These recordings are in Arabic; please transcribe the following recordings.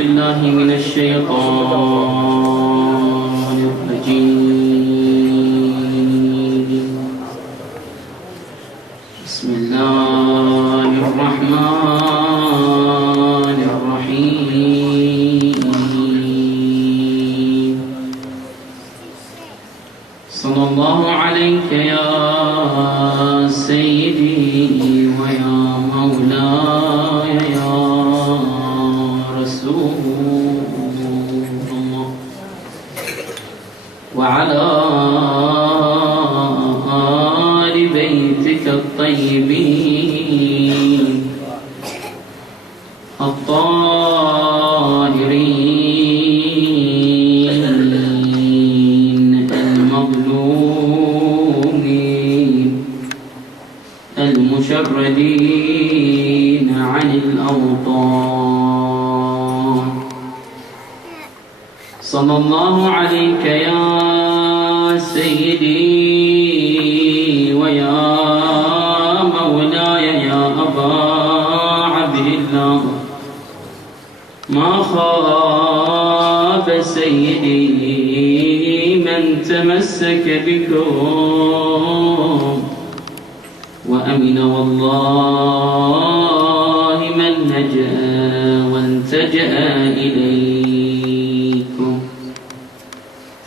بالله من الشيطان الرجيم. بسم الله الرحمن الرحيم. صلى الله عليك يا سيدي ويا مولاي يا رسول الله، وعلى آل بيتك الطيبين الطاهرين المظلومين المشردين عن الأوطان. صلى الله عليك يا سيدي ويا مولاي يا أبا عبد الله، ما خاب سيدي من تمسك بكم، وأمن والله من نجا والتجأ إليكم.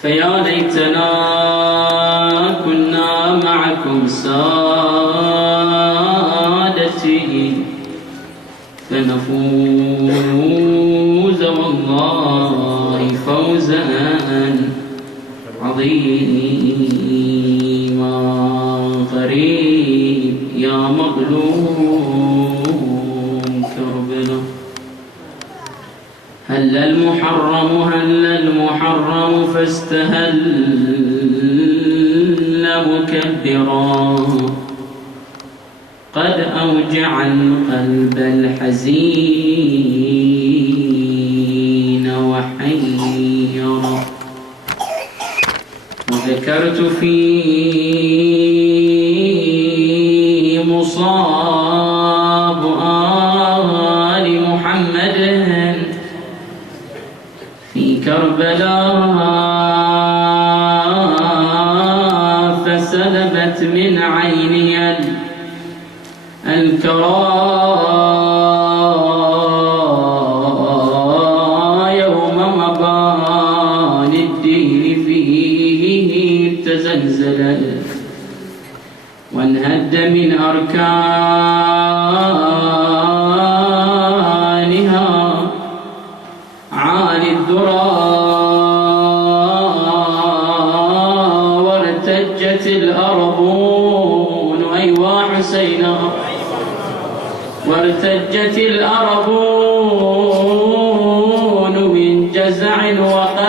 فيا ليتنا كنا معكم سادتي فنفوز والله فوزا عظيما. غريب يا مظلوم كربنا، هل المحرم فاستهل مكبرا، قد أوجع القلب الحزين وحيرا. وذكرت في مصاب آل محمد في كربلاء، فسلبت من عيني الكرى يوم مباني الدين فيه تزلزلت وانهد من أركانها عالي الذرى، وارتجت الأرضون أيوا حسينا، وارتجت الأرضون من جزع وقد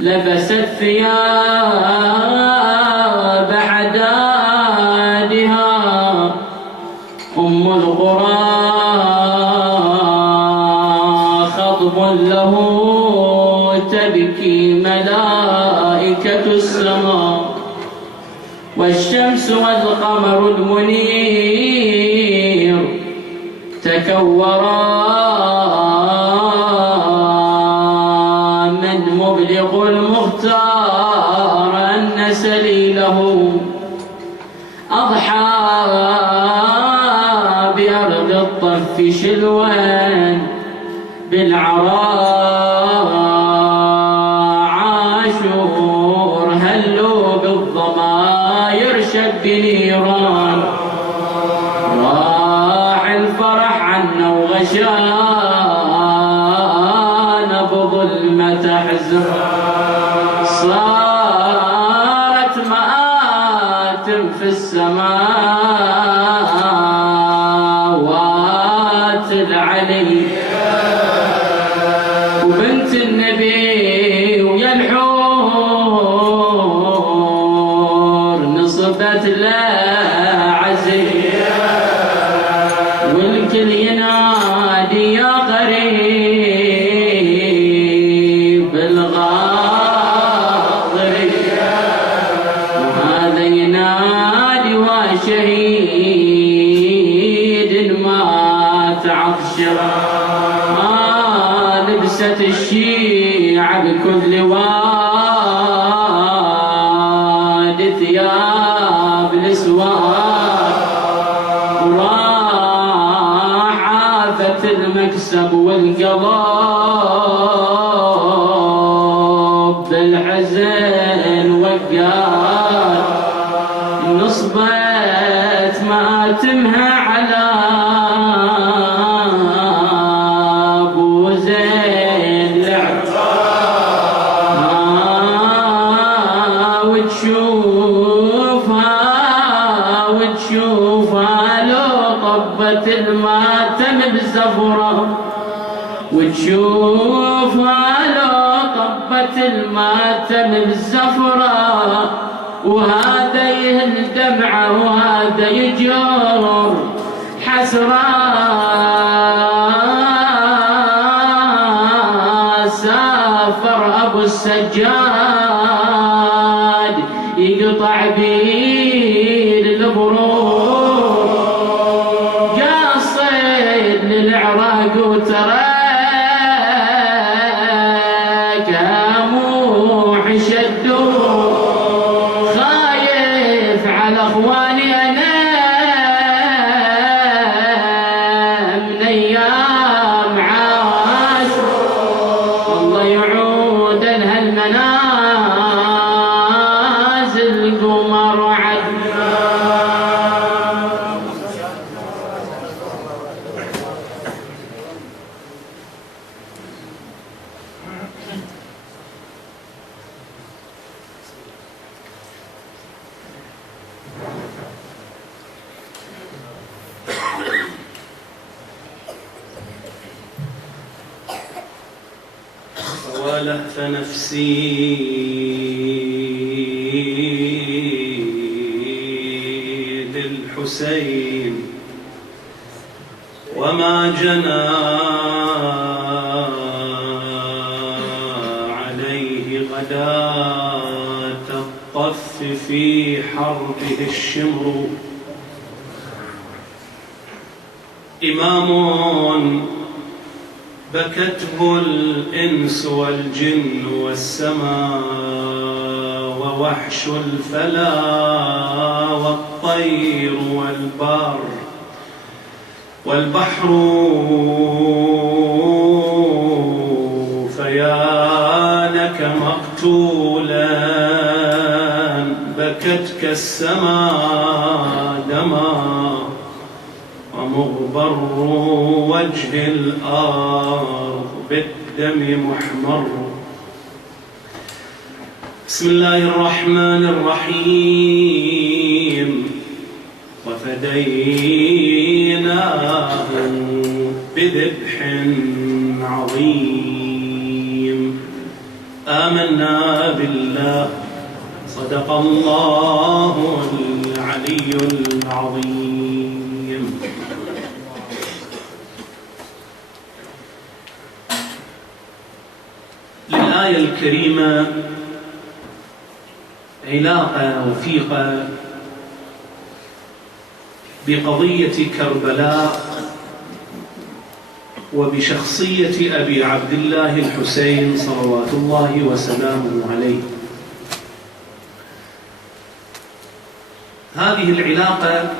لبست ثياب حدادها أم القرى. خطب له تبكي ملائكة السماء، والشمس والقمر المنير تكورا. من مبلغ المختار أن سليله أضحى بأرض الطف شلوان بالعراء. عاشور هلوا بالضمائر شب نيران، راح الفرح عنا وغشانا بظلمة حزن. صارت مآتم في السماوات العلي، وبنت النبي ويا الحور نصبت لا عزيز، والكل ينادي يا غريب الغاضري، وهذا ينادي وشهيد مات عطش مع بكل واد ثياب الاسواد، وراح عافت المكسب والقلب بالحزن وقال، نصبت ماتمها على ابو زين وتشوفها لو طبت الماتم بزفره، وتشوفها لو طبت الماتم بزفره، وهذا يهل دمعه وهذا يجر حسرة. سافر ابو السجاد يقطع بيد البرود، قاصد للعراق وتركها موح شدود، خايف على اخواني انا من ايام عاشر، الله يعود لها المنازل قمر وعدنا. ولهف نفسي للحسين وما جنى عليه غداة الطف في حربه الشمر، إمام بكته الإنس والجن والسماء ووحش الفلا والطير والبر والبحر، فيانك مقتولا بكتك السماء دما، ومغبر وجه الأرض بالدم محمر. بسم الله الرحمن الرحيم. وفديناه بذبح عظيم، آمنا بالله، صدق الله العلي العظيم. للآية الكريمة علاقة وثيقة بقضية كربلاء وبشخصية أبي عبد الله الحسين صلوات الله وسلامه عليه. هذه العلاقة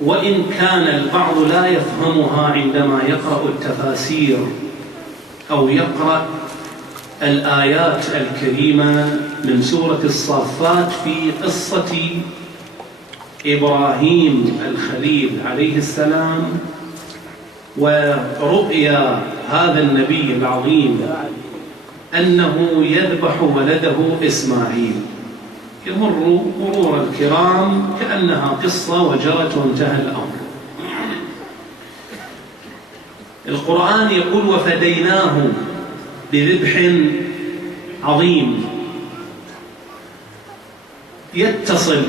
وإن كان البعض لا يفهمها عندما يقرأ التفاسير أو يقرأ الآيات الكريمة من سورة الصافات في قصة إبراهيم الخليل عليه السلام ورؤيا هذا النبي العظيم أنه يذبح ولده إسماعيل، يمر مرور الكرام كأنها قصة وجرت وانتهى الأمر. القرآن يقول وفديناه بذبح عظيم، يتصل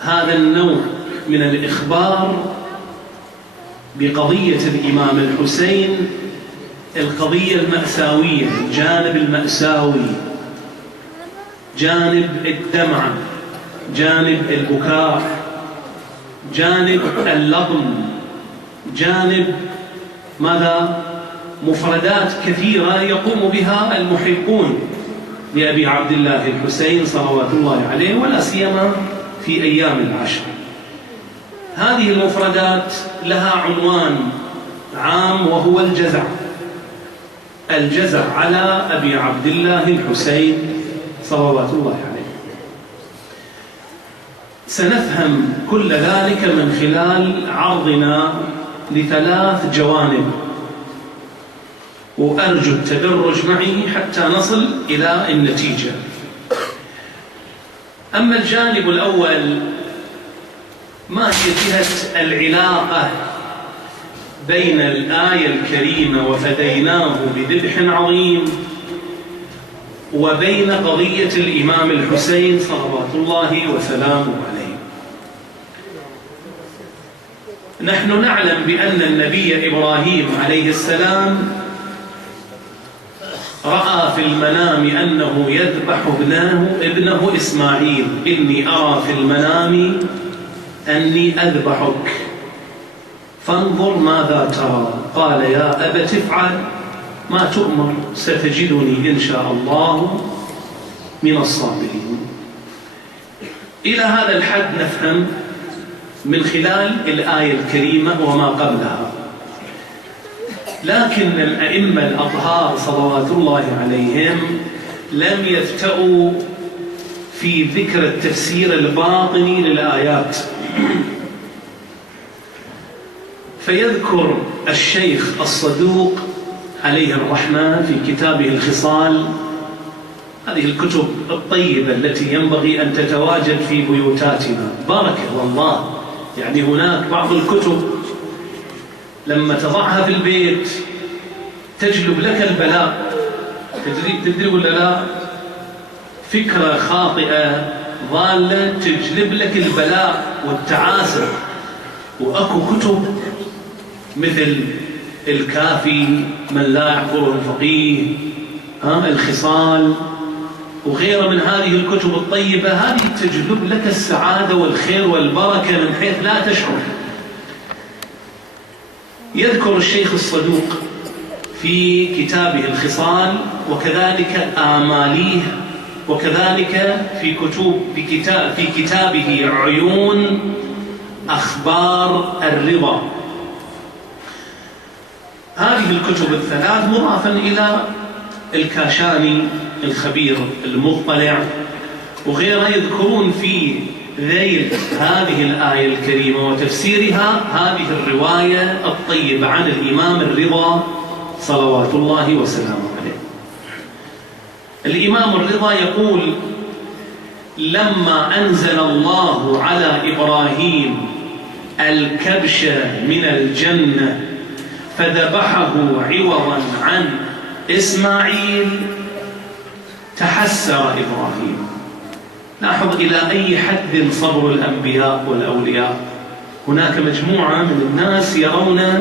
هذا النوع من الإخبار بقضية الإمام الحسين، القضية المأساوية، الجانب المأساوي، جانب الدمع، جانب البكاء، جانب اللطم، جانب ماذا؟ مفردات كثيرة يقوم بها المحبون لأبي عبد الله الحسين صلوات الله عليه، ولا سيما في أيام العشر. هذه المفردات لها عنوان عام وهو الجزع. الجزع على أبي عبد الله الحسين صلوات الله عليه. سنفهم كل ذلك من خلال عرضنا لثلاث جوانب، وأرجو التدرج معي حتى نصل إلى النتيجة. أما الجانب الأول، ما هي جهة العلاقة بين الآية الكريمة وفديناه بذبح عظيم وبين قضية الإمام الحسين صلوات الله وسلامه عليه؟ نحن نعلم بأن النبي إبراهيم عليه السلام رأى في المنام أنه يذبح ابنه إسماعيل. إني أرى في المنام أني أذبحك فانظر ماذا ترى. قال يا أبت افعل ما تؤمر ستجدني إن شاء الله من الصابرين. إلى هذا الحد نفهم من خلال الآية الكريمة وما قبلها. لكن الأئمة الأطهار صلوات الله عليهم لم يفتئوا في ذكر التفسير الباطني للآيات. فيذكر الشيخ الصدوق عليه الرحمة في كتابه الخصال، هذه الكتب الطيبة التي ينبغي أن تتواجد في بيوتاتنا، بارك والله. يعني هناك بعض الكتب لما تضعها في البيت تجلب لك البلاء. تدري ولا لا؟ فكرة خاطئة ضالة تجلب لك البلاء والتعاسة. وأكو كتب مثل الكافي من لا يعقله الفقيه، الخصال وغيرها من هذه الكتب الطيبة، هذه تجلب لك السعادة والخير والبركة من حيث لا تشعر. يذكر الشيخ الصدوق في كتابه الخصال وكذلك آماليه وكذلك في كتابه عيون أخبار الرضا. هذه الكتب الثلاث مضافا إلى الكاشاني الخبير المطلع وغيره، يذكرون في ذيل هذه الآية الكريمة وتفسيرها هذه الرواية الطيبة عن الإمام الرضا صلوات الله وسلامه عليه. الإمام الرضا يقول: لما أنزل الله على إبراهيم الكبش من الجنة فذبحه عوضا عن إسماعيل تحسر إبراهيم. لاحظ إلى أي حد صبر الأنبياء والأولياء. هناك مجموعة من الناس يرون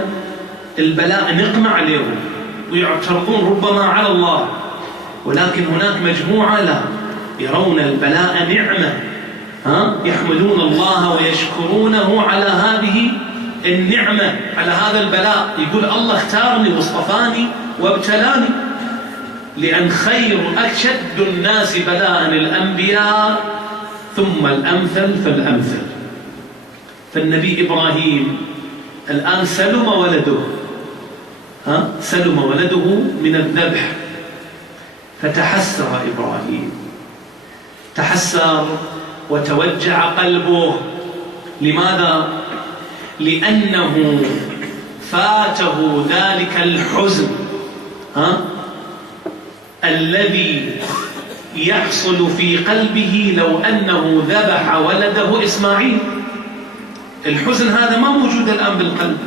البلاء نقمة عليهم ويعترضون ربما على الله، ولكن هناك مجموعة لا، يرون البلاء نعمة، يحمدون الله ويشكرونه على هذه النعمة، على هذا البلاء. يقول الله اختارني واصطفاني وابتلاني، لأن خير أشد الناس بلاء الأنبياء ثم الأمثل فالأمثل. فالنبي إبراهيم الآن سلم ولده، سلم ولده من الذبح، فتحسر إبراهيم، تحسر وتوجع قلبه. لماذا؟ لأنه فاته ذلك الحزن الذي يحصل في قلبه لو أنه ذبح ولده إسماعيل. الحزن هذا ما موجود الآن بالقلب،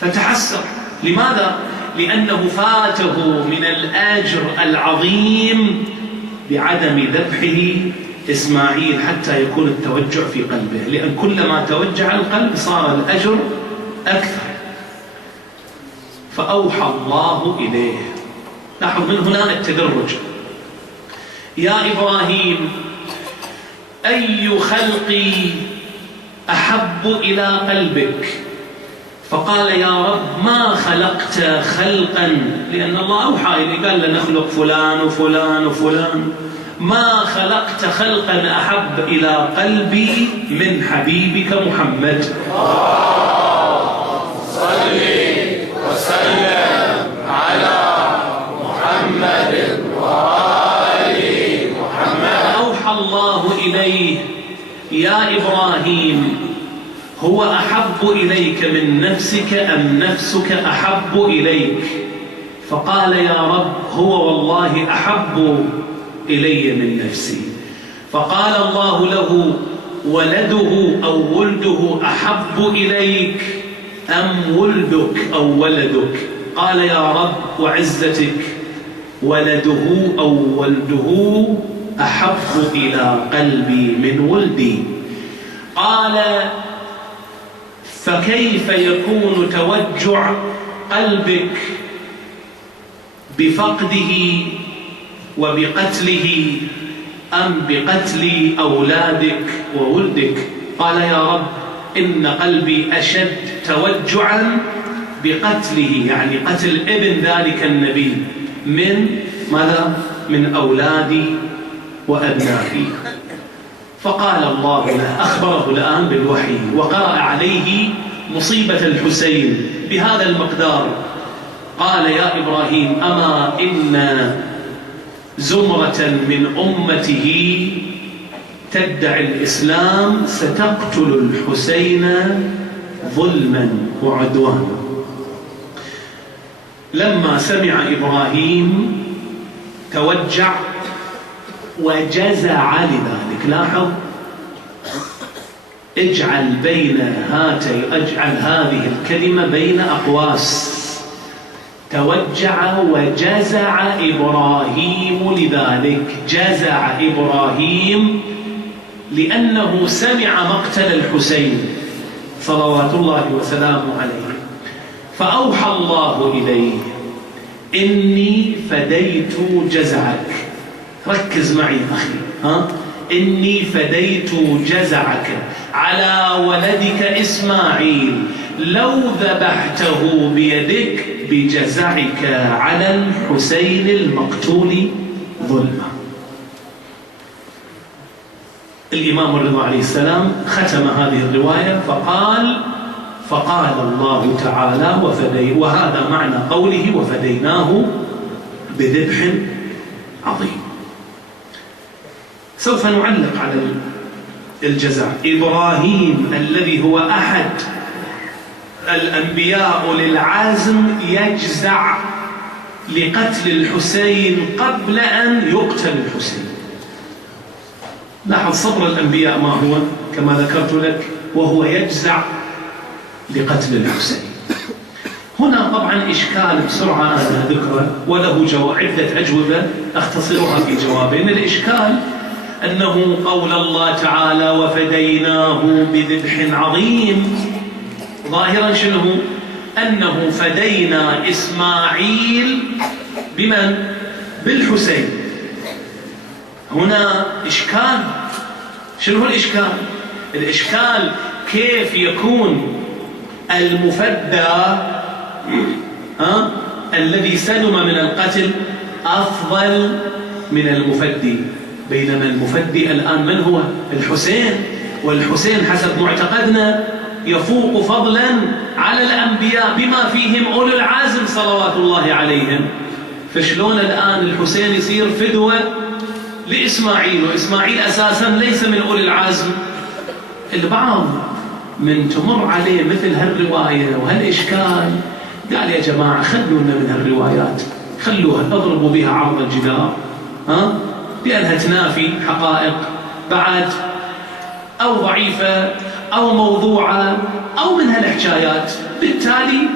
فتحسر. لماذا؟ لأنه فاته من الأجر العظيم بعدم ذبحه إسماعيل حتى يكون التوجع في قلبه، لأن كلما توجع القلب صار الأجر أكثر. فأوحى الله إليه. لاحظ من هنا التدرج. يا إبراهيم، أي خلقي أحب إلى قلبك؟ فقال يا رب ما خلقت خلقا، لأن الله أوحى إليه قال لنخلق فلان وفلان وفلان، ما خلقت خلقا أحب إلى قلبي من حبيبك محمد. صل وسلم على محمد وآل محمد. أوحى الله إليه يا إبراهيم هو أحب إليك من نفسك أم نفسك أحب إليك؟ فقال يا رب هو والله أحب إلي من نفسي. فقال الله له ولده أو ولده أحب إليك أم ولدك أو ولدك؟ قال يا رب وعزتك ولده أو ولده أحب إلى قلبي من ولدي. قال فكيف يكون توجع قلبك بفقده وبقتله أم بقتل أولادك وولدك؟ قال يا رب إن قلبي أشد توجعا بقتله، يعني قتل ابن ذلك النبي، من ماذا؟ من أولادي وأبنائي. فقال الله له، أخبره الآن بالوحي وقرأ عليه مصيبة الحسين بهذا المقدار. قال يا إبراهيم أما إن زمرة من أمته تدعي الإسلام ستقتل الحسين ظلما وعدوانا. لما سمع إبراهيم توجع وجزع لذلك. لاحظ اجعل هذه الكلمة بين أقواس. توجع وجزع إبراهيم لذلك. جزع إبراهيم لأنه سمع مقتل الحسين صلوات الله وسلامه عليه. فأوحى الله إليه إني فديت جزعك. ركز معي أخي، إني فديت جزعك على ولدك إسماعيل لو ذبحته بيدك بجزعك على الحسين المقتول ظلما. الإمام الرضا عليه السلام ختم هذه الرواية فقال الله تعالى وهذا معنى قوله وفديناه بذبح عظيم. سوف نعلق على الجزع. إبراهيم الذي هو أحد الأنبياء للعزم يجزع لقتل الحسين قبل أن يقتل الحسين. لاحظ صبر الأنبياء ما هو كما ذكرت لك، وهو يجزع لقتل الحسين. هنا طبعا إشكال بسرعة أنا ذكره وله عدة أجوبة أختصرها في جوابين. الإشكال أنه قول الله تعالى وفديناه بذبح عظيم ظاهرا شنو؟ أنه فدينا إسماعيل بمن؟ بالحسين. هنا إشكال. شنو الإشكال؟ الإشكال كيف يكون المفدى الذي سلم من القتل أفضل من المفدي، بينما المفدي الآن من هو؟ الحسين، والحسين حسب معتقدنا يفوق فضلا على الأنبياء بما فيهم أولو العزم صلوات الله عليهم. فشلون الآن الحسين يصير فدوة لإسماعيل، وإسماعيل أساسا ليس من أولي العزم؟ البعض من تمر عليه مثل هالرواية وهالإشكال قال يا جماعة خلونا من هالروايات، خلوها اضربوا بها عرض الجدار، لأنها تنافي حقائق بعد أو ضعيفة أو موضوعة أو من هالحكايات، بالتالي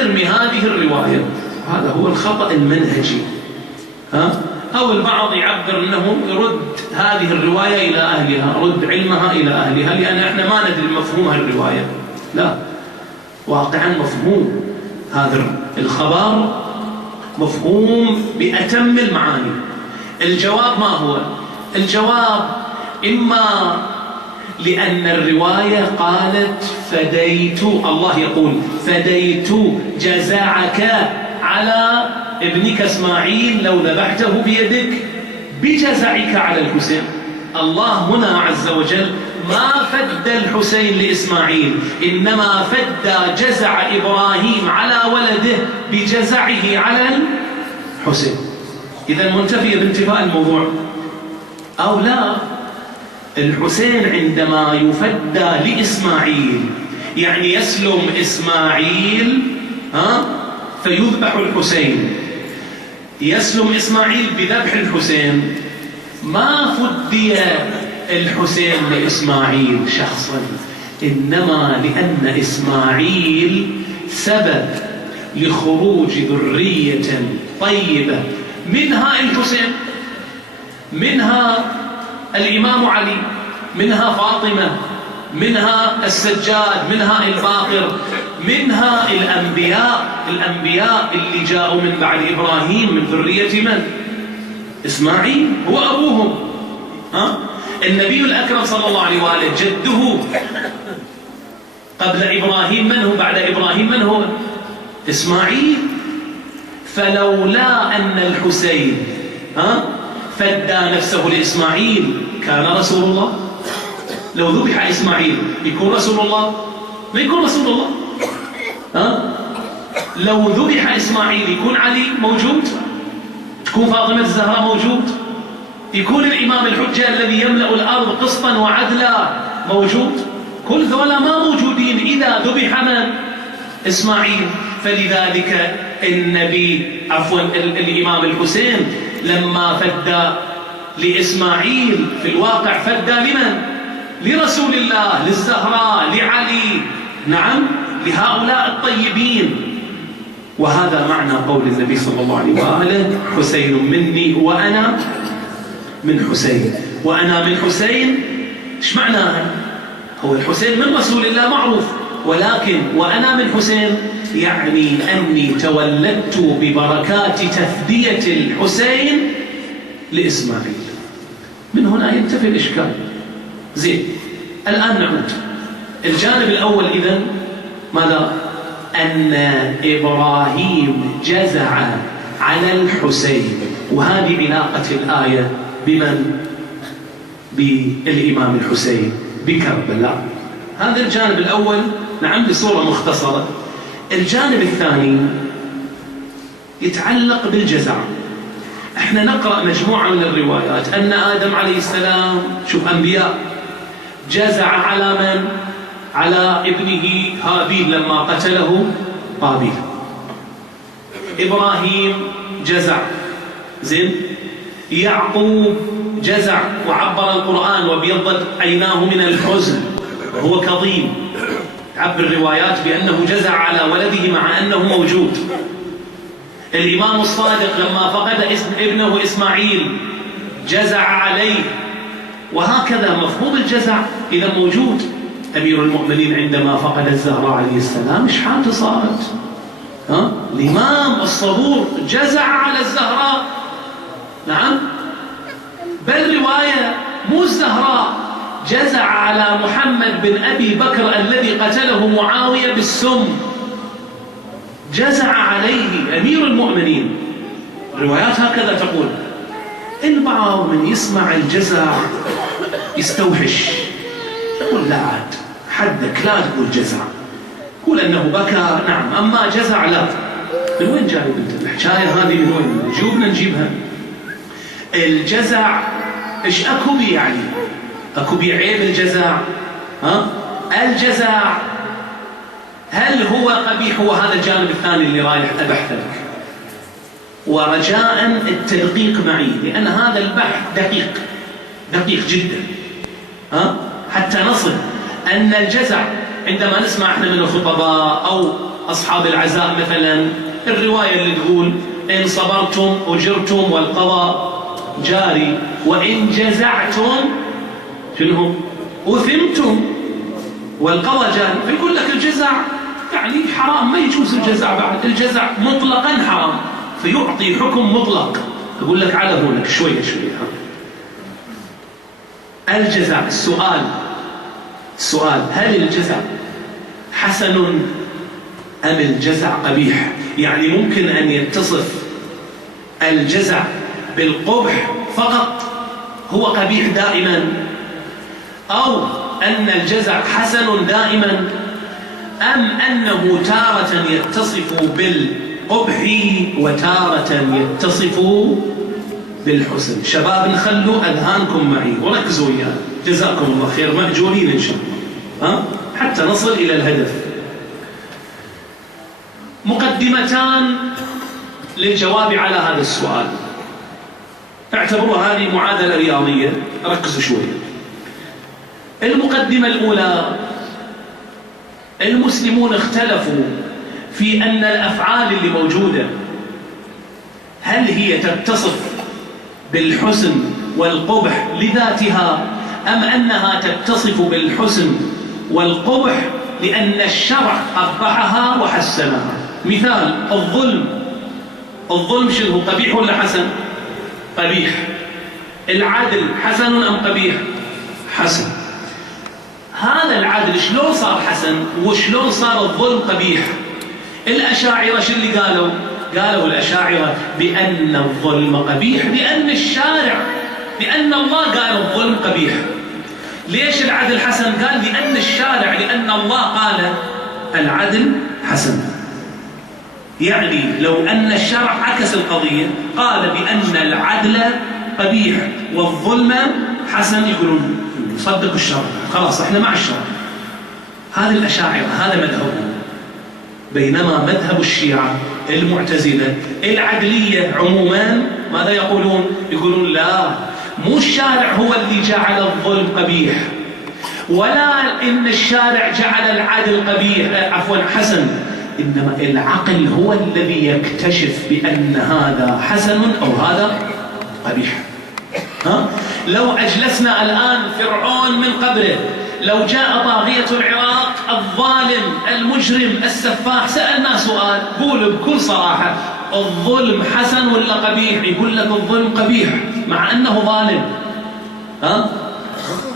ارمي هذه الرواية. هذا هو الخطأ المنهجي. أو البعض يعبر أنه يرد هذه الرواية إلى أهلها، رد علمها إلى أهلها، لأن احنا ما ندري مفهوم هالرواية. لا، واقعا مفهوم هذا الخبر مفهوم بأتم المعاني. الجواب ما هو؟ الجواب إما لأن الرواية قالت فديت، الله يقول فديت جزعك على ابنك إسماعيل لو ذبحته بيدك بجزعك على الحسين. الله هنا عز وجل ما فد الحسين لإسماعيل، إنما فد جزع إبراهيم على ولده بجزعه على الحسين. إذا منتفية بانتفاء الموضوع أو لا؟ الحسين عندما يفدى لإسماعيل يعني يسلم إسماعيل فيذبح الحسين، يسلم إسماعيل بذبح الحسين، ما فدي الحسين لإسماعيل شخصا، إنما لأن إسماعيل سبب لخروج ذرية طيبة، منها الحسين، منها الإمام علي، منها فاطمة، منها السجاد، منها الباقر، منها الأنبياء اللي جاءوا من بعد إبراهيم من ذرية من؟ إسماعيل هو أبوهم. النبي الأكرم صلى الله عليه وآله جده قبل إبراهيم من هو؟ بعد إبراهيم من هو؟ إسماعيل. فلولا أن الحسين فدى نفسه لإسماعيل كان رسول الله. لو ذبح إسماعيل يكون رسول الله؟ ما يكون رسول الله. لو ذبح إسماعيل يكون علي موجود؟ تكون فاطمة الزهراء موجود؟ يكون الإمام الحجة الذي يملأ الأرض قسطا وعدلا موجود؟ كل ذولا ما موجودين إذا ذبح من؟ إسماعيل. فلذلك الإمام الحسين لما فدى لإسماعيل في الواقع فدى لمن؟ لرسول الله، للزهراء، لعلي، نعم، لهؤلاء الطيبين. وهذا معنى قول النبي صلى الله عليه وآله حسين مني وأنا من حسين. وأنا من حسين إيش معناها؟ هو الحسين من رسول الله معروف، ولكن وأنا من حسين يعني أني تولدت ببركات تفدية الحسين لإسماعيل. من هنا ينتفي الإشكال. زين، الآن نعود. الجانب الأول إذن ماذا؟ أن إبراهيم جزع على الحسين، وهذه علاقة الآية بمن؟ بالإمام الحسين بكربلاء. هذا الجانب الأول، نعم، بصورة مختصرة. الجانب الثاني يتعلق بالجزع. احنا نقرأ مجموعة من الروايات أن آدم عليه السلام، شوف أنبياء، جزع على من؟ على ابنه هابيل لما قتله قابيل. إبراهيم جزع، زين، يعقوب جزع، وعبر القرآن وبيضت عيناه من الحزن وهو كظيم. عبر الروايات بأنه جزع على ولده مع أنه موجود. الإمام الصادق لما فقد ابنه إسماعيل جزع عليه. وهكذا مفهوم الجزع إذا موجود. أمير المؤمنين عندما فقد الزهراء عليه السلام إيش حالته صارت؟ الإمام الصبور جزع على الزهراء، نعم، بل رواية مو الزهراء، جزع على محمد بن أبي بكر الذي قتله معاوية بالسم، جزع عليه أمير المؤمنين. الروايات هكذا تقول. البعض من يسمع الجزع يستوحش، يقول لا عاد حدك، لا تقول جزع، قول أنه بكى، نعم، أما جزع لا. من وين جايب انت الحكاية هذه؟ من وين جوبنا نجيبها؟ الجزع إيش أكو بي يعني؟ أكو بي عيب الجزع؟ الجزع هل هو قبيح؟ هو هذا الجانب الثاني اللي رايح أبحث لك، ورجاء التدقيق معي، لأن هذا البحث دقيق جدا، حتى نصل أن الجزع عندما نسمع احنا من الخطباء أو أصحاب العزاء مثلا الرواية اللي تقول إن صبرتم أجرتم والقضاء جاري، وإن جزعتم شنو؟ أثمتم والقضاء جاري. فيقول لك الجزع يعني حرام، ما يجوز الجزع بعد، الجزع مطلقا حرام، فيعطي حكم مطلق. يقول لك على هونك شوية. الجزع، السؤال السؤال: هل الجزع حسن أم الجزع قبيح؟ يعني ممكن أن يتصف الجزع بالقبح فقط، هو قبيح دائما، أو أن الجزع حسن دائما، أم أنه تارة يتصف بالقبح وتارة يتصف بالحسن؟ شباب خلوا أذهانكم معي وركزوا وياي، جزاكم الله خير، مأجورين إن شاء الله حتى نصل إلى الهدف. مقدمتان للجواب على هذا السؤال، اعتبروها هذه معادلة رياضية، ركزوا شوية. المقدمة الأولى: المسلمون اختلفوا في أن الأفعال اللي موجودة هل هي تتصف بالحسن والقبح لذاتها، أم أنها تتصف بالحسن والقبح لأن الشرع قبحها وحسنها. مثال: الظلم شنو؟ قبيح ولا حسن؟ قبيح. العدل حسن أم قبيح؟ حسن. هذا العدل شلون صار حسن وشلون صار الظلم قبيح؟ الأشاعرة شو اللي قالوا؟ قالوا الأشاعرة بأن الظلم قبيح لأن الله قال الظلم قبيح. ليش العدل حسن؟ قال لأن الشارع، لأن الله قال العدل حسن. يعني لو أن الشرع عكس القضية، قال بأن العدل قبيح والظلم حسن، يقولون صدقوا الشرع، خلاص احنا مع الشرع. هذه الأشاعرة هذا مذهبهم. بينما مذهب الشيعة المعتزلة العدلية عموما ماذا يقولون؟ يقولون لا، مو الشارع هو اللي جعل الظلم قبيح، ولا إن الشارع جعل العدل قبيح حسن، إنما العقل هو الذي يكتشف بأن هذا حسن أو هذا قبيح. لو أجلسنا الآن فرعون من قبره، لو جاء طاغية العراق الظالم المجرم السفاح، سألنا سؤال، قولوا بكل صراحة الظلم حسن ولا قبيح؟ يقول لك الظلم قبيح مع أنه ظالم.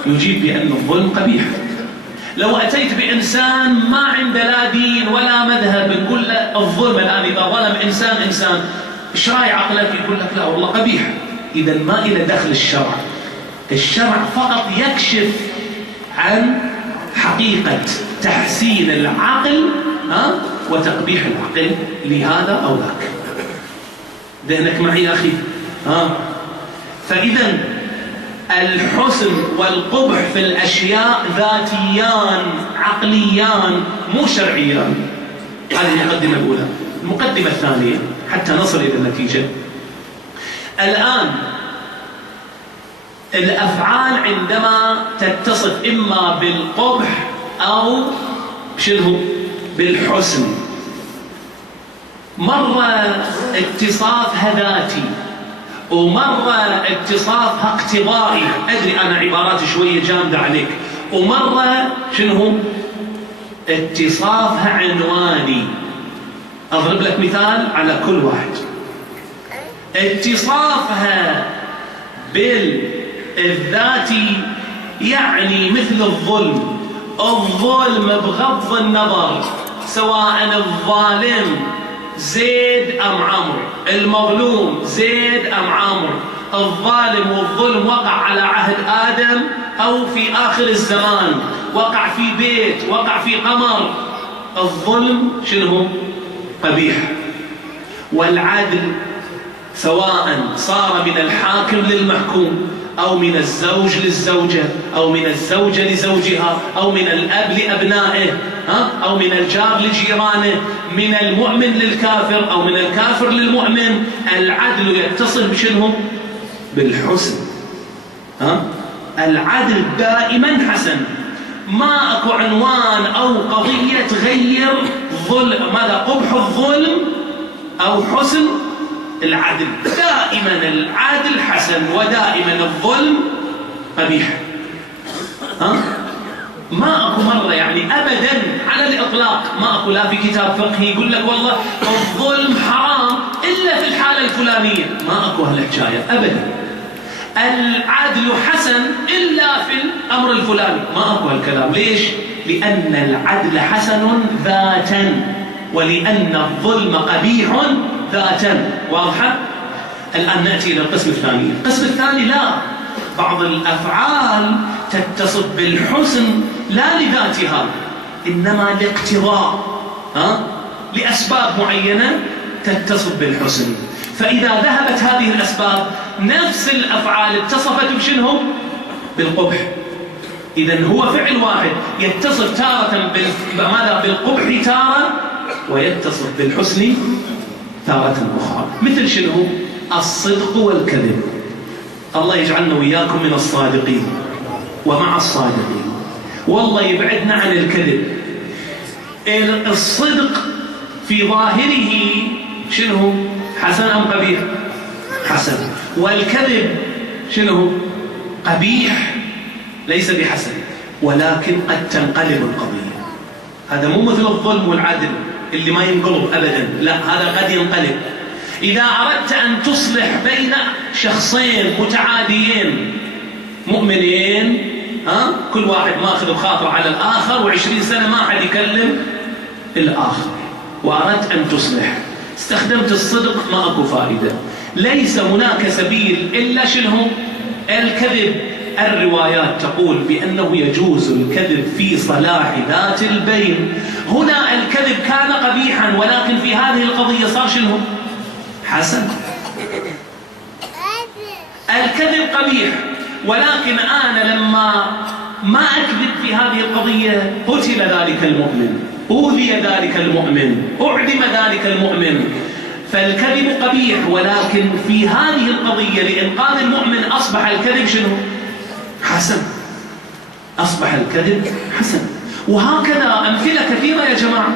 يجيب بأن الظلم قبيح. لو أتيت بإنسان ما عنده لا دين ولا مذهب، نقول له الظلم الآن إذا ظلم إنسان إيش راي عقلك؟ يقول لك لا والله قبيح. إذا ما إلى دخل الشرع فقط يكشف عن حقيقة تحسين العقل وتقبيح العقل لهذا أو ذاك. ذهنك معي أخي؟ فإذا الحسن والقبح في الأشياء ذاتيان عقليان مو شرعيان. هذه المقدمة الأولى. المقدمة الثانية حتى نصل إلى النتيجة. الآن الأفعال عندما تتصف إما بالقبح أو شنو؟ بالحسن، مرة اتصافها ذاتي ومرة اتصافها اقتضائي. أدري أنا عباراتي شوية جامدة عليك. ومرة شنو؟ اتصافها عنواني. أضرب لك مثال على كل واحد. اتصافها بالذاتي يعني مثل الظلم بغض النظر سواء الظالم زيد أم عمرو، المظلوم زيد أم عمرو، الظالم والظلم وقع على عهد آدم أو في آخر الزمان، وقع في بيت، وقع في قمر، الظلم شنو؟ قبيح. والعدل سواء صار من الحاكم للمحكوم أو من الزوج للزوجة أو من الزوجة لزوجها أو من الأب لأبنائه أو من الجار لجيرانه، من المؤمن للكافر أو من الكافر للمؤمن، العدل يتصل بشنو؟ بالحسن. العدل دائما حسن. ما أكو عنوان أو قضية تغير ماذا؟ قبح الظلم أو حسن العدل. دائما العدل حسن ودائما الظلم قبيح. ما اكو مرة يعني ابدا على الاطلاق ما اكو لا في كتاب فقهي يقول لك والله الظلم حرام الا في الحالة الفلانية، ما اكو هالحكاية ابدا. العدل حسن الا في الأمر الفلاني، ما أكو هالكلام. ليش؟ لأن العدل حسن ذاتا، ولأن الظلم قبيح ذاتا. واضحة؟ الآن نأتي إلى القسم الثاني. القسم الثاني لا، بعض الأفعال تتصف بالحسن لا لذاتها إنما لاقتضاء، لأسباب معينة تتصف بالحسن. فإذا ذهبت هذه الأسباب نفس الأفعال اتصفت بشنو؟ بالقبح. إذن هو فعل واحد يتصف تارة بالقبح تارة، ويتصف بالحسن تارة أخرى. مثل شنو؟ الصدق والكذب. الله يجعلنا وإياكم من الصادقين ومع الصادقين، والله يبعدنا عن الكذب. الصدق في ظاهره شنو؟ حسن أم قبيح؟ حسن. والكذب شنو؟ قبيح، ليس بحسن، ولكن قد تنقلب القضية. هذا مو مثل الظلم والعدل اللي ما ينقلب أبدا، لا، هذا قد ينقلب. إذا أردت أن تصلح بين شخصين متعاديين مؤمنين، كل واحد ماخذ بخاطر على الآخر، و20 سنة ما حد يكلم الآخر، وأردت أن تصلح، استخدمت الصدق، ما أكو فائدة. ليس هناك سبيل إلا شنو؟ الكذب. الروايات تقول بأنه يجوز الكذب في صلاح ذات البين. هنا الكذب كان قبيحا، ولكن في هذه القضية صار شنو؟ حسن. الكذب قبيح، ولكن أنا لما ما أكذب في هذه القضية قتل ذلك المؤمن، أوذي ذلك المؤمن، أعدم ذلك المؤمن. فالكذب قبيح، ولكن في هذه القضية لإنقاذ المؤمن أصبح الكذب شنو؟ حسن. أصبح الكذب حسن. وهكذا أمثلة كثيرة يا جماعة.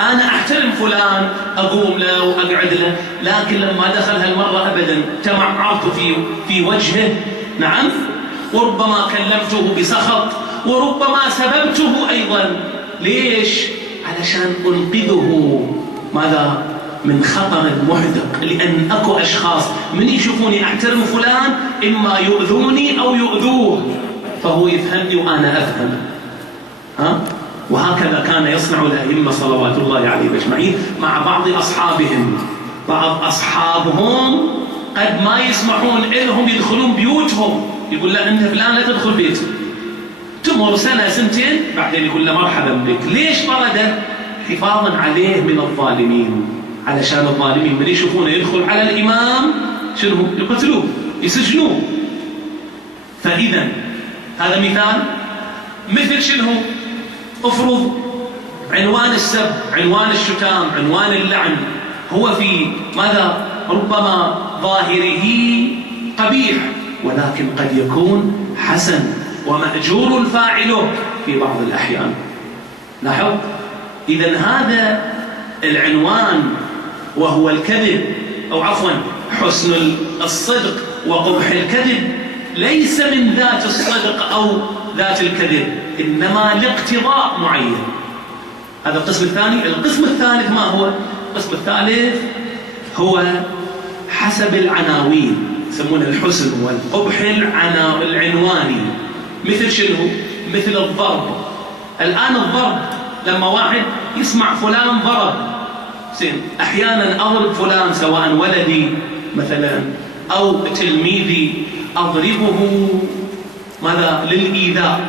أنا أحترم فلان، أقوم له وأقعد له، لكن لما دخل هالمرة أبدا تمعرت في وجهه، نعم، وربما كلمته بسخط، وربما سببته أيضا. ليش؟ علشان أنقذه ماذا؟ من خطر محدق. لأن أكو أشخاص من يشوفوني أحترم فلان إما يؤذوني أو يؤذوه، فهو يفهمني وأنا أفهم. وهكذا كان يصنع الأئمة صلوات الله عليهم أجمعين مع بعض أصحابهم. بعض أصحابهم قد ما يسمحون لهم يدخلون بيوتهم، يقول له أنت فلان لا تدخل بيته. تمر سنة سنتين بعدين يقول له مرحبا بك. ليش طرده؟ حفاظا عليه من الظالمين، علشان الظالمين من يشوفونه يدخل على الإمام شنو؟ يقتلوه، يسجنوه. فإذا هذا مثال. مثل شنو؟ افرض عنوان السب، عنوان الشتام، عنوان اللعن هو في ماذا؟ ربما ظاهره قبيح، ولكن قد يكون حسن ومأجور فاعله في بعض الأحيان. لاحظ؟ إذن هذا العنوان وهو الكذب، أو عفوا حسن الصدق وقبح الكذب، ليس من ذات الصدق أو ذات الكذب، إنما لاقتضاء معين. هذا القسم الثاني. القسم الثالث ما هو؟ القسم الثالث هو حسب العناوين، يسمونه الحسن والقبح العنواني. مثل شنو؟ مثل الضرب. الآن الضرب لما واحد يسمع فلان ضرب، أحيانا أضرب فلان سواء ولدي مثلا أو تلميذي، أضربه ماذا؟ للإيذاء.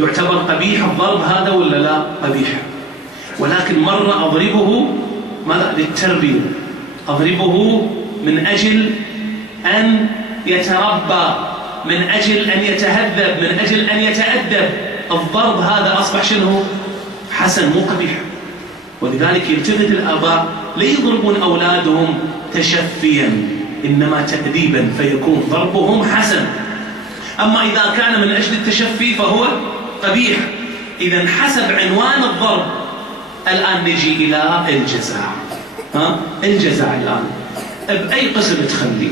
يعتبر قبيح الضرب هذا ولا لا؟ قبيح. ولكن مرة أضربه ماذا؟ للتربية، أضربه من أجل أن يتربى، من أجل أن يتهذب، من أجل أن يتأدب. الضرب هذا أصبح شنو؟ حسن، مو قبيح. ولذلك يلتفت الآباء لا يضربون أولادهم تشفيا، إنما تأديبا، فيكون ضربهم حسن. أما إذا كان من أجل التشفي فهو قبيح. إذن حسب عنوان الضرب. الآن نجي إلى الجزاء. الجزاء الآن بأي قسم تخليه؟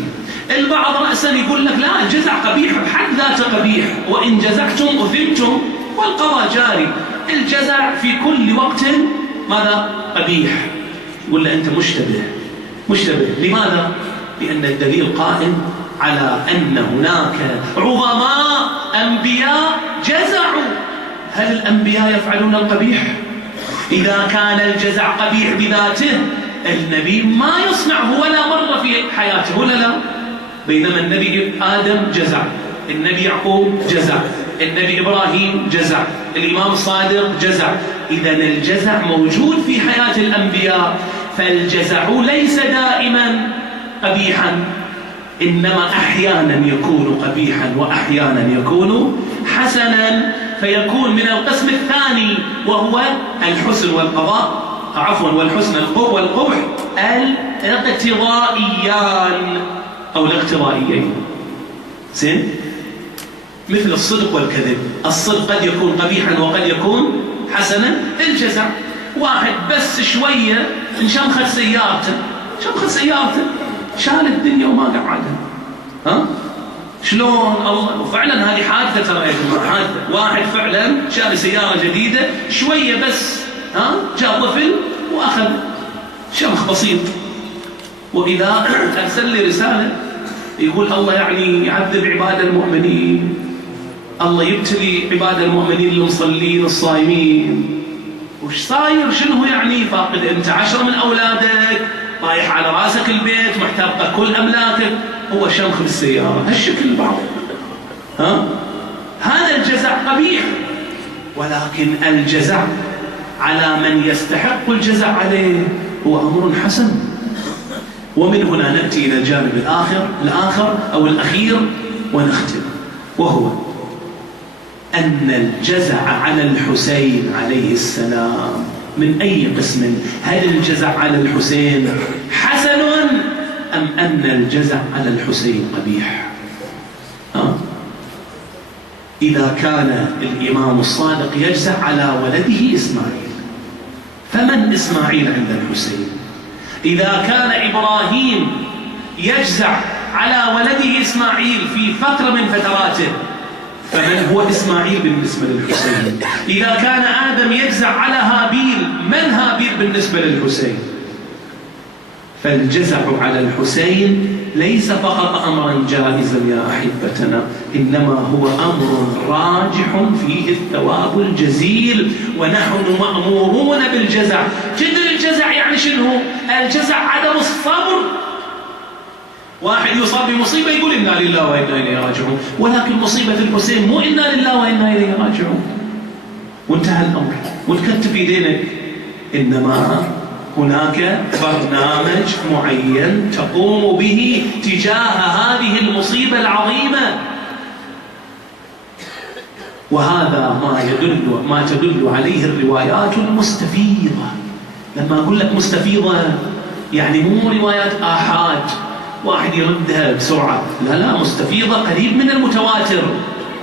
البعض رأسا يقول لك لا، الجزع قبيح بحد ذاته قبيح، وإن جزعتم أثمتم والقضاء جاري. الجزع في كل وقت ماذا؟ قبيح. يقول له أنت مشتبه. لماذا؟ لأن الدليل قائم على أن هناك عظماء أنبياء جزعوا. هل الأنبياء يفعلون القبيح؟ إذا كان الجزع قبيح بذاته النبي ما يصنعه ولا مرة في حياته ولا لا؟ بينما النبي آدم جزع، النبي يعقوب جزع، النبي إبراهيم جزع، الإمام الصادق جزع. إذا الجزع موجود في حياة الأنبياء، فالجزع ليس دائما قبيحا، إنما أحيانا يكون قبيحا وأحيانا يكون حسنا، فيكون من القسم الثاني وهو الحسن والقضاء، عفوا والحسن والقبح الاقتضائيان أو الاقتضائيين. زين؟ مثل الصدق والكذب. الصدق قد يكون قبيحا وقد يكون حسنا. الجزع واحد بس شوية انشمخت سيارته شال الدنيا وما قعدها. ها؟ شلون الله؟ وفعلا هذه حادثة ترى يا جماعة، حادثة. واحد فعلا شال سيارة جديدة شوية بس، ها؟ جاء طفل وأخذ شمخ بسيط، وإذا أرسل لي رسالة يقول الله يعني يعذب عباد المؤمنين، الله يبتلي عباد المؤمنين المصلين الصائمين. وش صاير؟ شنو يعني؟ فاقد أنت 10 من أولادك، رايح على راسك البيت، محتاج كل أملاكك، هو شمخ بالسيارة هالشكل بعض. ها؟ هذا الجزع قبيح، ولكن الجزع على من يستحق الجزع عليه هو أمر حسن. ومن هنا نأتي إلى الجانب الآخر أو الأخير ونختم، وهو أن الجزع على الحسين عليه السلام من أي قسم؟ هل الجزع على الحسين حسن أم أن الجزع على الحسين قبيح؟ إذا كان الإمام الصادق يجزع على ولده إسماعيل، فمن إسماعيل عند الحسين؟ إذا كان إبراهيم يجزع على ولده إسماعيل في فترة من فتراته، فمن هو إسماعيل بالنسبة للحسين؟ إذا كان آدم يجزع على هابيل، من هابيل بالنسبة للحسين؟ فالجزع على الحسين ليس فقط أمرا جائزا يا أحبتنا، إنما هو أمر راجح فيه الثواب الجزيل، ونحن مأمورون بالجزع. جدر الجزع يعني شنو؟ الجزع عدم الصبر. واحد يصاب بمصيبة يقول إنا لله وإنا إليه راجعون، ولكن مصيبة الحسين مو إنا لله وإنا إليه راجعون وانتهى الأمر وتكتب يدينك، إنما هناك برنامج معين تقوم به تجاه هذه المصيبة العظيمة. وهذا ما تدل عليه الروايات المستفيضة. لما أقول لك مستفيضة يعني مو روايات آحاد واحد يردها بسرعة، لا، مستفيضة قريب من المتواتر،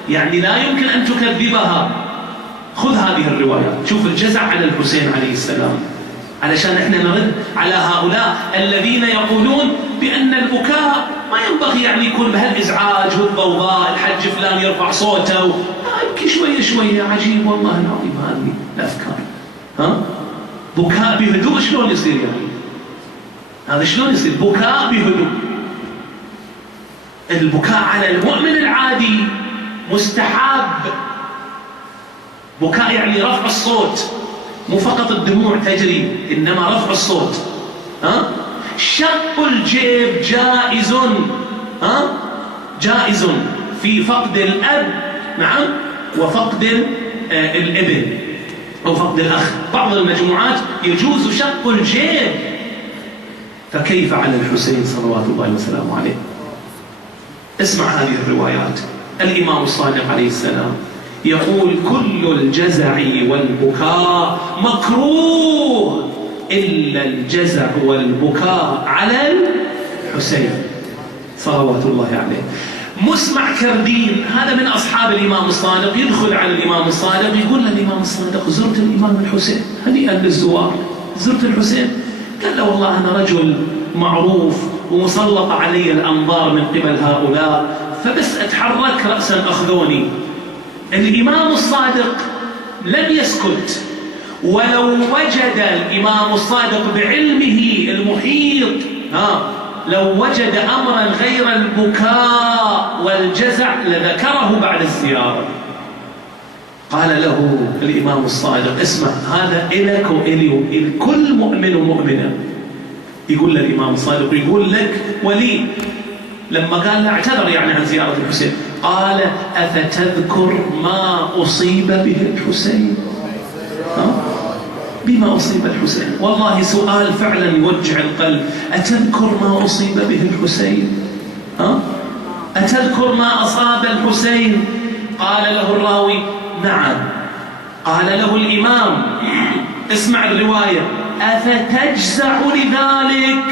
يعني لا يمكن أن تكذبها. خذ هذه الروايات، شوف الجزع على الحسين عليه السلام، علشان احنا نرد على هؤلاء الذين يقولون بأن البكاء ما ينبغي يعني يكون بهالإزعاج والضوضاء، الحج فلان يرفع صوته يبكي شوية شوية. عجيب والله العظيم هذه الأفكار. بكاء بهدوء شلون يصير يعني؟ هذا شلون يصير بكاء بهدوء؟ البكاء على المؤمن العادي مستحب. بكاء يعني رفع الصوت، مو فقط الدموع تجري، إنما رفع الصوت. شق الجيب جائز، جائز في فقد الأب، نعم، وفقد الابن أو فقد الأخ. بعض المجموعات يجوز شق الجيب، فكيف على الحسين صلوات الله وسلامه عليه؟ اسمع هذه الروايات. الإمام الصادق عليه السلام يقول كل الجزع والبكاء مكروه إلا الجزع والبكاء على الحسين صلوات الله عليه. مسمع كردين هذا من أصحاب الإمام الصادق يدخل على الإمام الصادق يقول للإمام الصادق زرت الإمام الحسين، هنيئا للزوار، زرت الحسين؟ قال له والله أنا رجل معروف ومسلط علي الأنظار من قبل هؤلاء، فبس أتحرك رأسا أخذوني. الإمام الصادق لم يسكت، ولو وجد الإمام الصادق بعلمه المحيط لو وجد أمرا غير البكاء والجزع لذكره بعد الزيارة. قال له الإمام الصادق: اسمع، هذا إلك وإلي وكل مؤمن ومؤمنة. يقول للإمام الصادق، يقول لك ولي، لما قال له اعتذر يعني عن زيارة الحسين، قال: أفتذكر ما أصيب به الحسين؟ بما أصيب الحسين؟ والله سؤال فعلا يوجع القلب. أتذكر ما أصيب به الحسين؟ أتذكر ما أصاب الحسين؟ قال له الراوي: نعم. قال له الإمام: اسمع الرواية: أفتجزع لذلك؟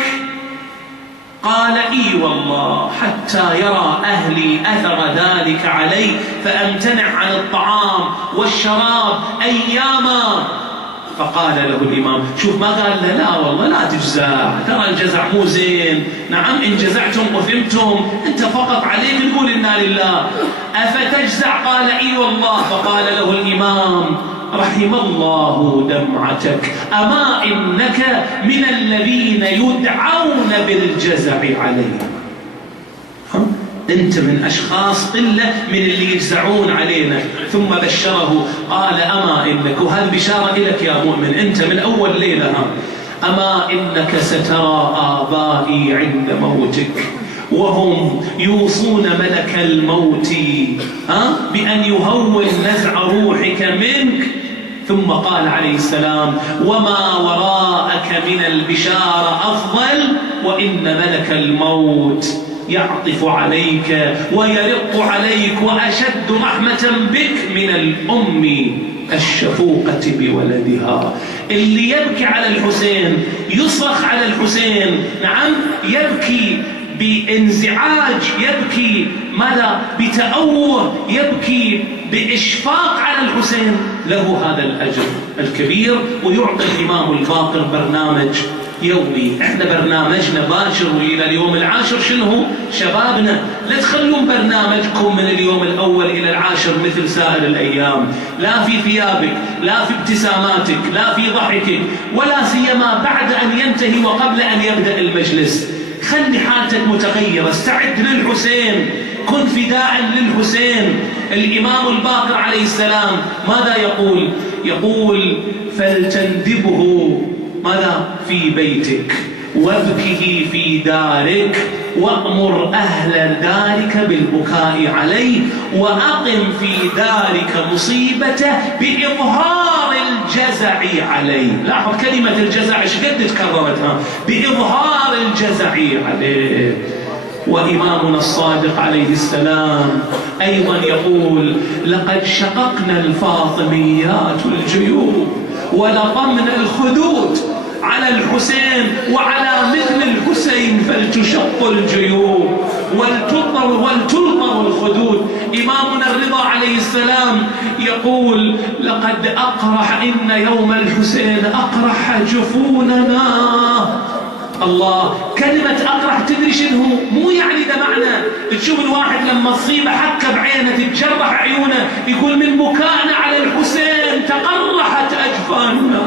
قال: إي والله، حتى يرى أهلي أثر ذلك علي فأمتنع عن الطعام والشراب أياما. فقال له الإمام، شوف ما قال له لا والله لا تجزع، ترى الجزع مو زين، نعم إن جزعتم أثمتم، أنت فقط عليك تقول إنا لله. أفتجزع؟ قال: إي والله. فقال له الإمام: رحم الله دمعتك، أما إنك من الذين يدعون بالجزع عليهم. أنت من أشخاص قلة من اللي يجزعون علينا. ثم بشره قال: أما إنك، وهذه بشارة لك يا مؤمن أنت من أول ليلة، أما إنك سترى آبائي عند موتك وهم يوصون ملك الموت بأن يهون نزع روحك منك. ثم قال عليه السلام: وما وراءك من البشارة أفضل، وإن ملك الموت يعطف عليك ويرق عليك وأشد رحمة بك من الأم الشفوقة بولدها. اللي يبكي على الحسين، يصرخ على الحسين، نعم يبكي بانزعاج، يبكي ماذا؟ بتأوه، يبكي بإشفاق على الحسين، له هذا الأجر الكبير. ويعطي الإمام الباقر برنامج يومي. احنا برنامجنا باكر والى اليوم العاشر شنو؟ شبابنا. لا تخلون برنامجكم من اليوم الاول الى العاشر مثل سائر الايام، لا في ثيابك، لا في ابتساماتك، لا في ضحكك، ولا سيما بعد ان ينتهي وقبل ان يبدا المجلس. خلي حالتك متغيره، استعد للحسين، كن فداء للحسين. الامام الباقر عليه السلام ماذا يقول؟ يقول: فلتندبه ماذا؟ في بيتك، وابكه في دارك، وأمر أهل دارك بالبكاء عليه، وأقم في دارك مصيبته بإظهار الجزع عليه. لاحظ كلمة الجزع ايش قد تكررتها؟ بإظهار الجزع عليه. وإمامنا الصادق عليه السلام أيضا يقول: لقد شققنا الفاطميات الجيوب ولطمنا الخدود على الحسين، وعلى مثل الحسين فلتشق الجيوب ولتلطم الخدود. إمامنا الرضا عليه السلام يقول: لقد أقرح، إن يوم الحسين أقرح جفوننا. الله، كلمة أقرح تدري شنو؟ مو يعني ده معنى تشوف الواحد لما تصيبه حكة بعينه تتجرح عيونه يقول من بكائنا على الحسين تقرحت أجفاننا.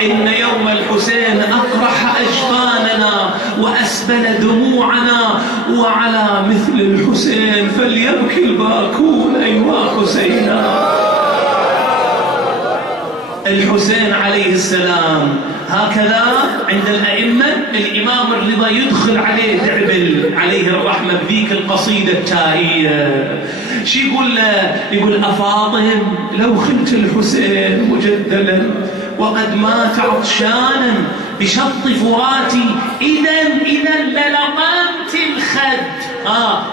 إن يوم الحسين أقرح أجفاننا وأسبل دموعنا، وعلى مثل الحسين فليبكي الباكون أيها حسينا. الحسين عليه السلام هكذا عند الأئمة الإمام الرضا يدخل عليه تعبل عليه الرحمة بذيك القصيدة التائية. شي يقول له؟ يقول: أفاطم لو خلت الحسين مجدلا وقد مات عطشانا بشط فراتي، إذا للطمت الخد.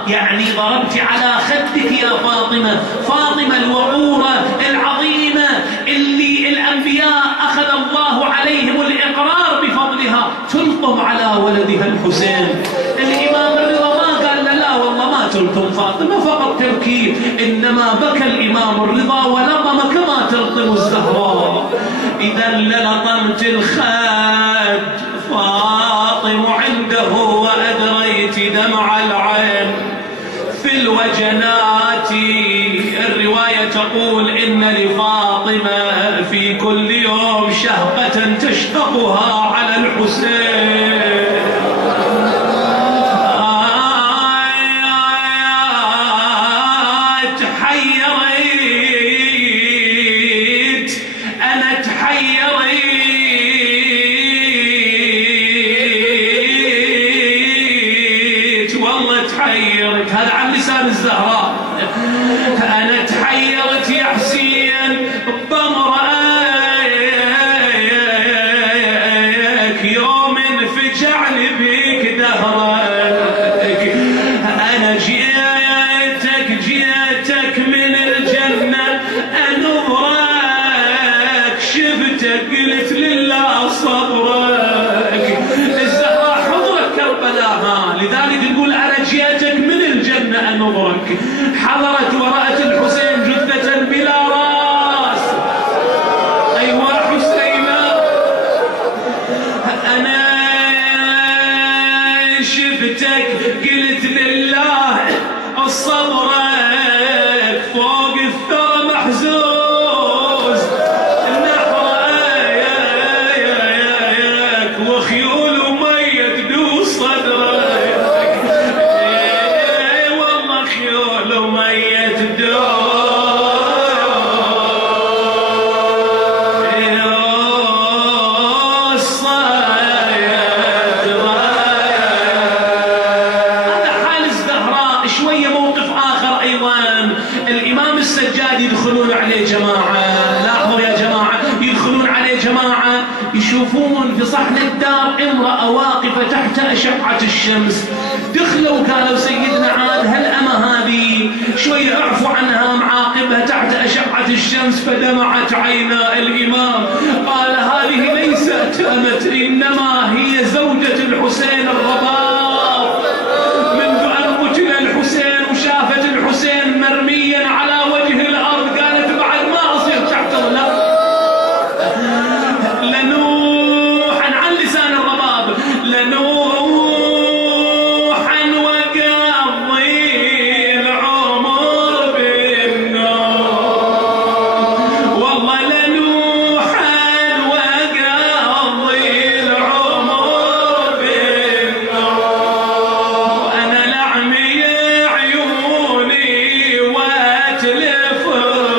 يعني ضربت على خدك يا فاطمة، فاطمة الوقورة العظيمة اللي الأنبياء أخذ الله عليهم الإقرار بفضلها، تلطم على ولدها الحسين. الإمام الرضا ما قال لا والله ما تلطم فاطمة فقط تبكي، إنما بكى الإمام الرضا ولطم كما تلطم الزهراء. إذا للطمت الخد فاطم عنده وأدريت دمع العين في الوجنات. الرواية تقول: إن لفاطمة في كل يوم شهقة تشتقها على الحسين. أنا تحيرت يا حسين بمرأيك يوم انفجعني بيك دهرك. أنا جيتك من الجنة أنظرك شفتك قلت لله صبرك. الزهراء حضرت كربلاء لذلك نقول أنا جيتك من الجنة أنظرك. حضرت ورأت الحسين جثة بلا راس. أيوة حسينا أنا شفتك قلت لله صبرك فوق الثرى محزوز نحرك وخيول ومية تدوس صدرك. والله خيول ومية تدوس صدرك. هذا حال الزهراء. شوية موقف آخر أيضا، الإمام السجاد يدخلون عليه جماعة. لاحظوا يا جماعة، يدخلون عليه جماعة يشوفون في صحن الدار امرأة واقفة تحت أشعة الشمس. دخلوا قالوا سيدنا عاد هالأمة هذه شوية اعفوا عنها معاقبها تحت أشعة الشمس. فدمعت عينا الإمام قال هذه ليست أمة إنما هي زوجة الحسين الرباب. منذ أن قتل الحسين وشافت الحسين مرميا على وجه الأرض قالت بعد ما أصير تحت الأرض لنوحا عن لسان الرباب لنوحا وقضي العمر بالنار. والله لنوحا وقضي العمر بالنار. أنا لعمي عيوني واتلف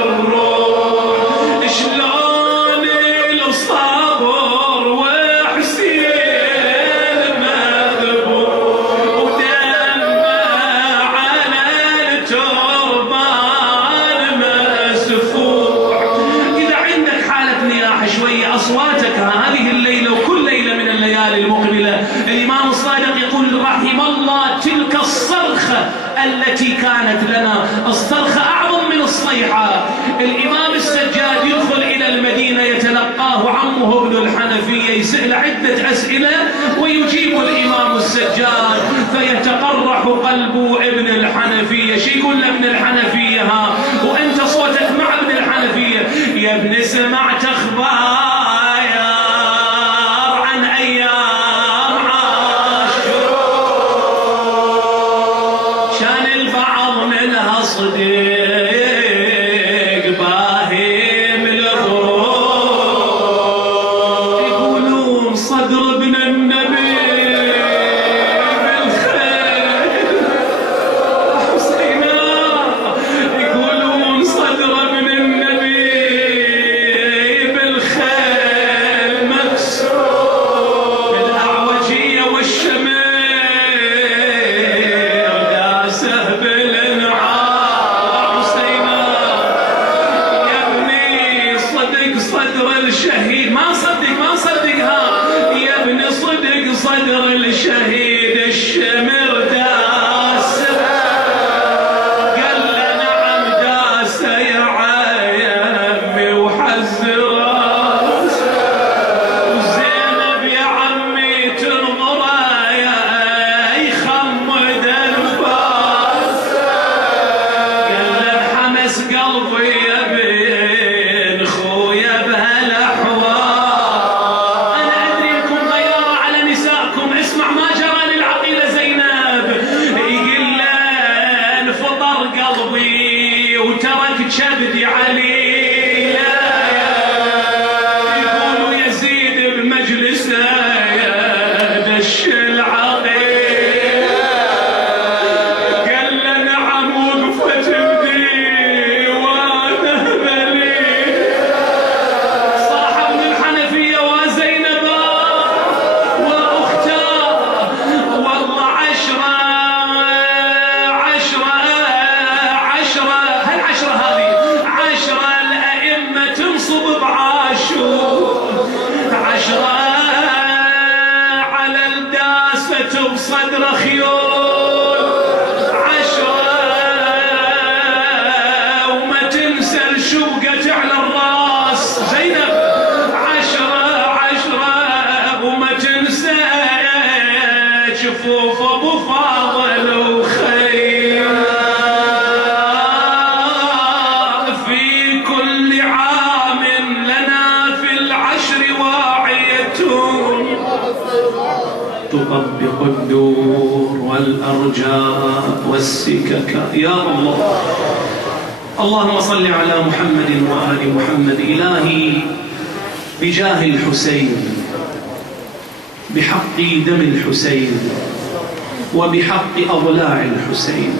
الروح شلون الصبر وحسين مذبوح ودمع على التربان مسفوح. إذا عندك حالة نياحة شوية أصواتك هذه الليلة وكل ليلة من الليالي المقبلة. الإمام الصادق يقول رحم الله تلك الصرخة التي كانت لنا. الصرخة أعظم من الصيحة. الإمام السجاد يدخل إلى المدينة يتلقاه عمه ابن الحنفية يسأل عدة أسئلة ويجيب الإمام السجاد فيتقرح قلب ابن الحنفية. شي يقول ابن الحنفية وأنت صوتك مع ابن الحنفية يا ابن سمعت أخبار عن أيام عاشور شان البعض منها صديق باهي من الغرور. يقولون صدر ابن النبي بالخير حسينا. يقولون صدر ابن النبي بالخير مكسور. الأعوجية والشمير داسه بالانعام. وتطبق الدور والأرجاء والسكك يا الله. اللهم صل على محمد وآل محمد. إلهي بجاه الحسين، بحق دم الحسين، وبحق أضلاع الحسين،